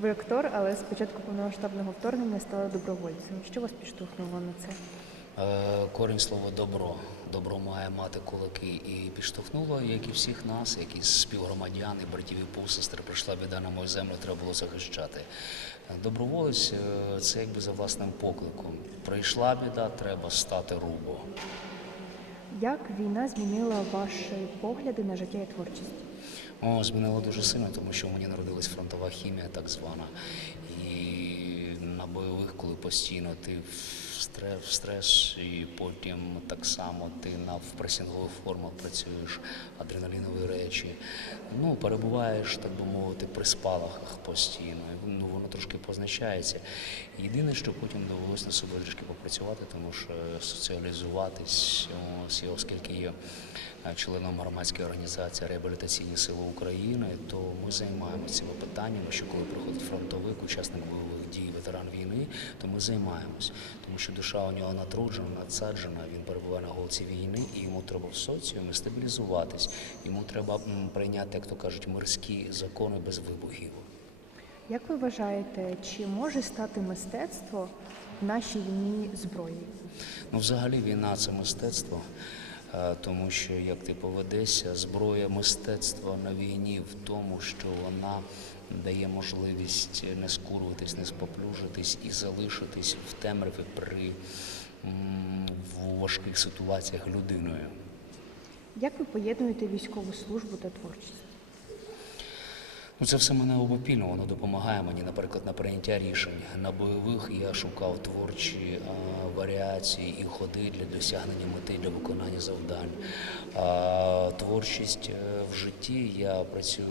Ви актор, але з початку повномасштабного вторгнення стали добровольцем. Що вас підштовхнуло на це? Е, Корінь слова добро. Добро має мати кулаки і підштовхнуло, як і всіх нас, як і співгромадян, і братів і посестер. Прийшла біда на мою землю, треба було захищати. Доброволець е, це якби за власним покликом. Прийшла біда, треба стати рубо. Як війна змінила ваші погляди на життя і творчість? О, змінило дуже сильно, тому що мені народилась фронтова хімія, так звана. І на бойових, коли постійно ти стрес, стрес, і потім так само ти на в пресінгових формах працюєш, адреналінові речі. Ну, перебуваєш, так би мовити, при спалахах постійно. Ну, воно трошки позначається. Єдине, що потім довелося на собі трішки попрацювати, тому що соціалізуватись, ось, оскільки є е, членом громадської організації Реабілітаційні сили України, то ми займаємося цими питаннями, що коли приходить фронтовик, учасник дій, ветеран війни, то ми займаємось, тому що душа у нього натруджена, надсаджена, він перебуває на голці війни, і йому треба в соціумі стабілізуватись. Йому треба прийняти, як то кажуть, мирські закони без вибухів. Як ви вважаєте, чи може стати мистецтво в нашій війні зброєю? Ну, взагалі, війна це мистецтво, тому що як ти поведешся, зброя мистецтва на війні в тому, що вона дає можливість не скурватись, не споплюжитись і залишитись в темряві при в важких ситуаціях людиною. Як ви поєднуєте військову службу та творчість? Ну, це все мене обопільно, воно допомагає мені, наприклад, на прийняття рішень. На бойових я шукав творчі е, варіації і ходи для досягнення мети, для виконання завдань. А творчість е, в житті я працюю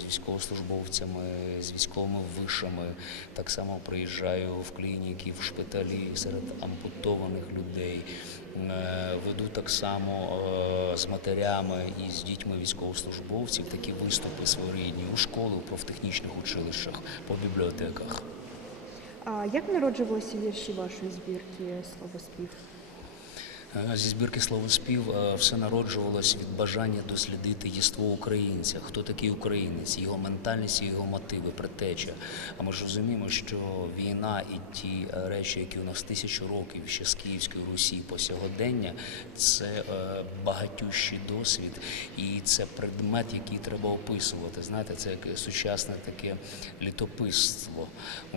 з військовослужбовцями, з військовими вишами. Так само приїжджаю в клініки, в шпиталі серед ампутованих людей. Веду так само е, з матерями і з дітьми військовослужбовців такі виступи своєрідні у школи, у профтехнічних училищах, по бібліотеках. А як народжувалися вірші вашої збірки словоспів? Е, Зі збірки словоспів е, все народжувалось від бажання дослідити єство українця, хто такий українець, його ментальність, і його мотиви, предтеча. А ми ж розуміємо, що війна і ті е, речі, які у нас тисячу років ще з Київської Русі по сьогодення, це багатющий досвід, і це предмет, який треба описувати. Знаєте, це як сучасне таке літописство.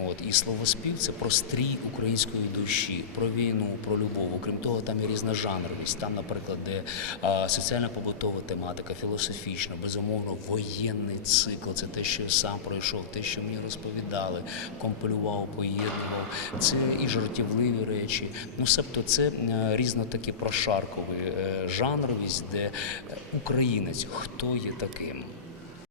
От і словоспів це про стрій української душі, про війну, про любов. Окрім того, там є різна жанровість. Там, наприклад, де а, соціальна побутова тематика, філософічна, безумовно, воєнний цикл. Це те, що я сам пройшов, те, що мені розповідали, компилював, поєднував. Це і жартівливі речі. Ну, себто, це е, різно такі прошаркові е, жанровість, де е, українець, хто є таким.